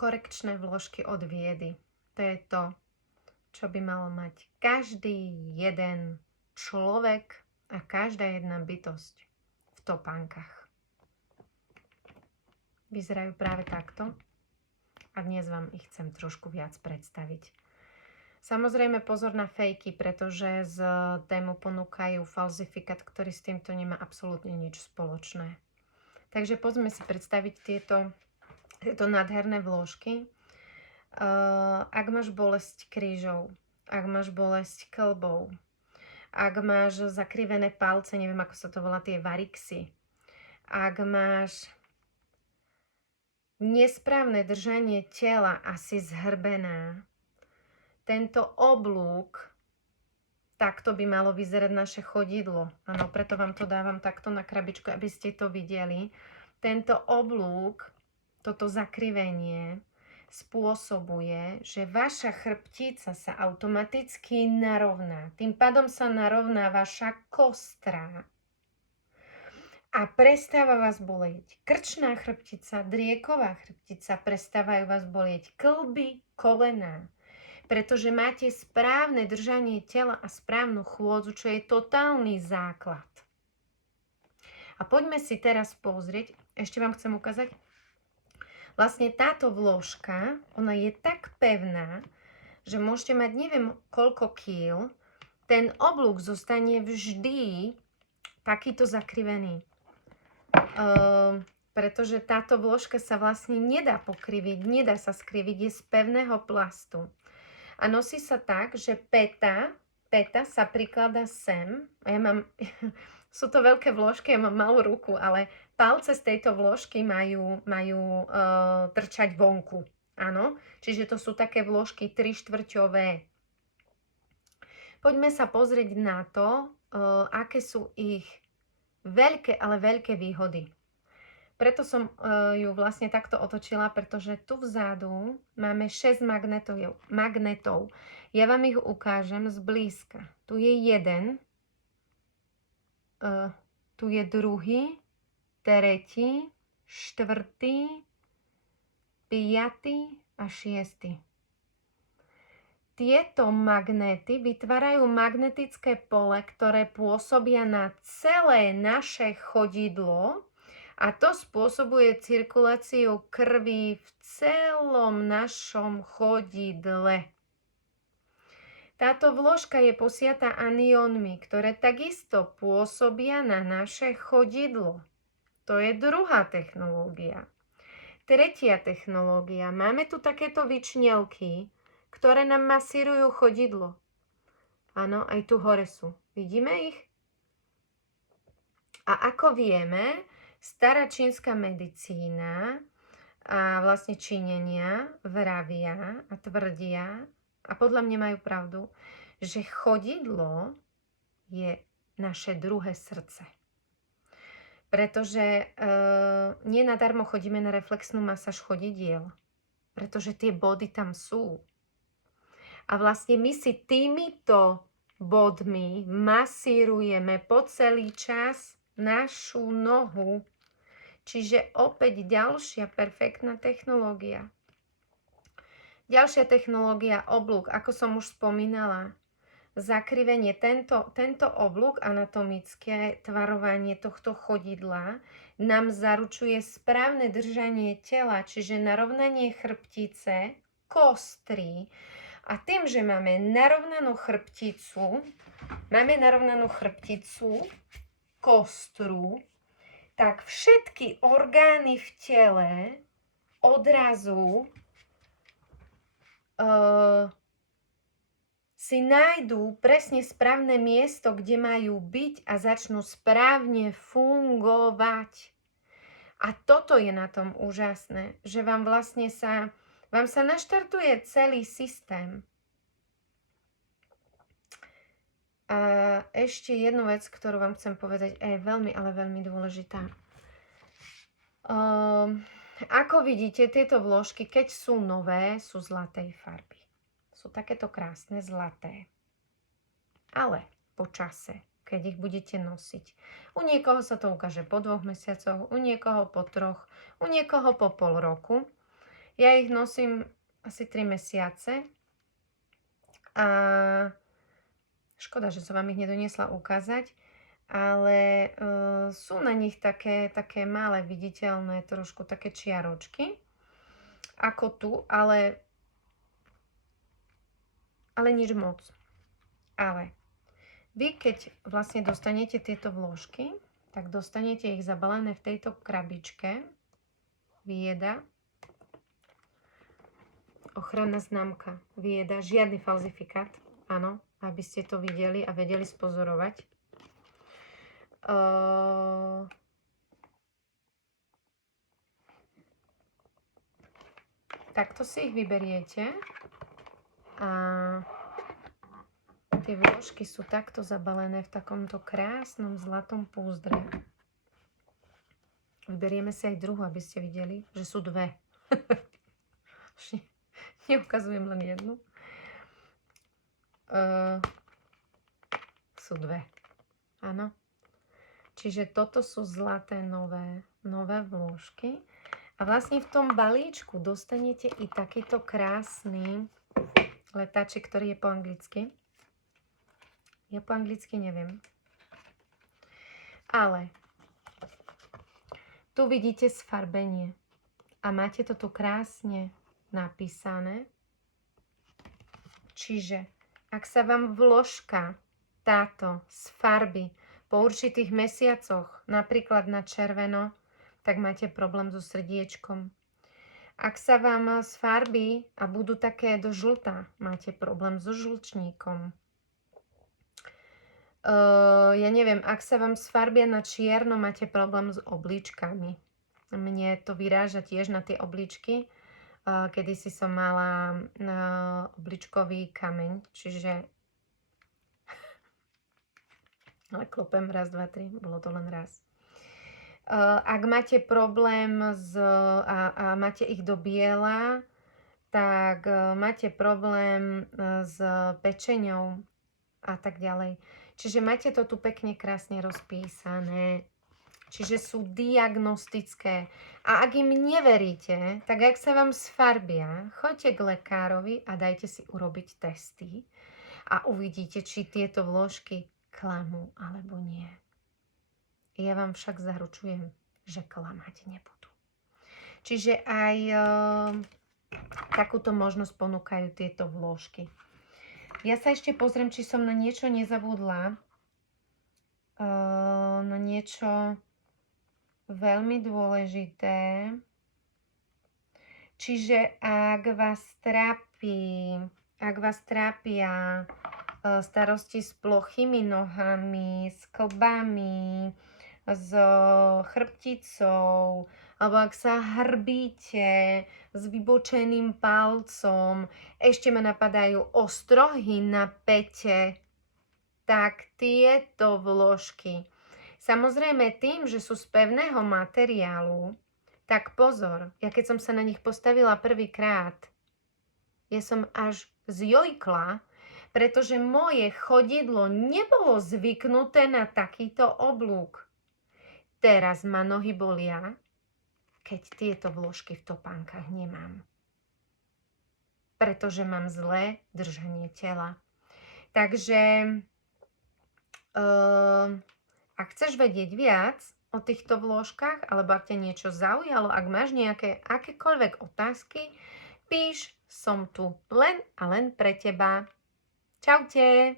korekčné vložky od Viedy. To je to, čo by malo mať každý jeden človek a každá jedna bytosť v topánkach. Vyzerajú práve takto a dnes vám ich chcem trošku viac predstaviť. Samozrejme pozor na fejky, pretože z tému ponúkajú falzifikát, ktorý s týmto nemá absolútne nič spoločné. Takže poďme si predstaviť tieto nádherné vložky. Ak máš bolesť krížov, ak máš bolesť klbov, ak máš zakrivené palce, neviem ako sa to volá, tie varixy, ak máš nesprávne držanie tela a si zhrbená, tento oblúk, takto by malo vyzerať naše chodidlo. Áno, preto vám to dávam takto na krabičku, aby ste to videli. Tento oblúk, toto zakrivenie spôsobuje, že vaša chrbtica sa automaticky narovná. Tým pádom sa narovná vaša kostra a prestáva vás bolieť krčná chrbtica, drieková chrbtica, prestávajú vás bolieť klby, kolená, pretože máte správne držanie tela a správnu chôdzu, čo je totálny základ. A poďme si teraz pozrieť, ešte vám chcem ukázať, vlastne táto vložka, ona je tak pevná, že môžete mať neviem koľko kíl, ten oblúk zostane vždy takýto zakrivený. Pretože táto vložka sa vlastne nedá pokriviť, nedá sa skriviť, je z pevného plastu. A nosí sa tak, že päta sa prikladá sem. A ja mám, sú to veľké vložky, ja mám malú ruku, ale palce z tejto vložky majú trčať vonku. Áno, čiže to sú také vložky 3/4. Poďme sa pozrieť na to, aké sú ich veľké, ale veľké výhody. Preto som ju vlastne takto otočila, pretože tu vzadu máme 6 magnetov. Ja vám ich ukážem zblízka. Tu je jeden, tu je druhý, tretí, štvrtý, piatý a šiestý. Tieto magnéty vytvárajú magnetické pole, ktoré pôsobia na celé naše chodidlo, a to spôsobuje cirkuláciu krvi v celom našom chodidle. Táto vložka je posiatá aniónmi, ktoré takisto pôsobia na naše chodidlo. To je druhá technológia. Tretia technológia. Máme tu takéto vyčnielky, ktoré nám masírujú chodidlo. Áno, aj tu hore sú. Vidíme ich? A ako vieme, stará čínska medicína a vlastne Číňania vravia a tvrdia, a podľa mňa majú pravdu, že chodidlo je naše druhé srdce. Pretože nie nadarmo chodíme na reflexnú masáž chodidiel, pretože tie body tam sú. A vlastne my si týmito bodmi masírujeme po celý čas našu nohu. Čiže opäť ďalšia perfektná technológia. Ďalšia technológia, oblúk, ako som už spomínala. Zakrivenie, tento oblúk, anatomické tvarovanie tohto chodidla nám zaručuje správne držanie tela, čiže narovnanie chrbtice, kostry. A tým, že máme narovnanú chrbticu, kostru, tak všetky orgány v tele odrazu si nájdú presne správne miesto, kde majú byť a začnú správne fungovať. A toto je na tom úžasné, že vám sa naštartuje celý systém. A ešte jednu vec, ktorú vám chcem povedať, je veľmi, ale veľmi dôležitá. Ako vidíte, tieto vložky, keď sú nové, sú zlatej farby. Sú takéto krásne zlaté. Ale po čase, keď ich budete nosiť, u niekoho sa to ukáže po 2 mesiacoch, u niekoho po 3, u niekoho po pol roku. Ja ich nosím asi 3 mesiace a škoda, že som vám ich nedoniesla ukázať, ale sú na nich také malé, viditeľné, trošku také čiaročky, ako tu, ale nič moc. Ale vy, keď vlastne dostanete tieto vložky, tak dostanete ich zabalené v tejto krabičke. Vieda. Ochranná známka. Vieda. Žiadny falzifikát. Áno, aby ste to videli a vedeli spozorovať. Takto si ich vyberiete. A tie vložky sú takto zabalené v takomto krásnom zlatom púzdre. Vyberieme si aj druhú, aby ste videli, že sú dve. Neukazujem len jednu. Sú dve. Áno. Čiže toto sú zlaté nové vložky. A vlastne v tom balíčku dostanete i takýto krásny letáčik, ktorý je po anglicky. Ja po anglicky neviem. Ale tu vidíte sfarbenie. A máte to tu krásne napísané. Čiže ak sa vám vložka táto sfarbí po určitých mesiacoch, napríklad na červeno, tak máte problém so srdiečkom. Ak sa vám sfarbí a budú také do žltá, máte problém so žlčníkom. Ja neviem, ak sa vám sfarbia na čierno, máte problém s obličkami. Mne to vyráža tiež na tie obličky. Kedysi som mala obličkový kameň, čiže ale klopem raz, dva, tri, bolo to len raz. Ak máte problém a máte ich do biela, tak máte problém s pečeňou a tak ďalej. Čiže máte to tu pekne, krásne rozpísané. Čiže sú diagnostické. A ak im neveríte, tak ak sa vám sfarbia, choďte k lekárovi a dajte si urobiť testy a uvidíte, či tieto vložky klamú alebo nie. Ja vám však zaručujem, že klamať nebudú. Čiže aj takúto možnosť ponúkajú tieto vložky. Ja sa ešte pozriem, či som na niečo nezabudla. Na niečo veľmi dôležité. Čiže ak vás trápia starosti s plochými nohami, s klbami, s chrbticou, alebo ak sa hrbíte s vybočeným palcom, ešte ma napadajú ostrohy na pete, tak tieto vložky, samozrejme tým, že sú z pevného materiálu, tak pozor, ja keď som sa na nich postavila prvýkrát, ja som až zjojkla, pretože moje chodidlo nebolo zvyknuté na takýto oblúk. Teraz ma nohy bolia, keď tieto vložky v topánkach nemám. Pretože mám zlé držanie tela. Takže ak chceš vedieť viac o týchto vložkách, alebo ak ťa niečo zaujalo, ak máš nejaké akékoľvek otázky, píš, som tu len a len pre teba. Čaute!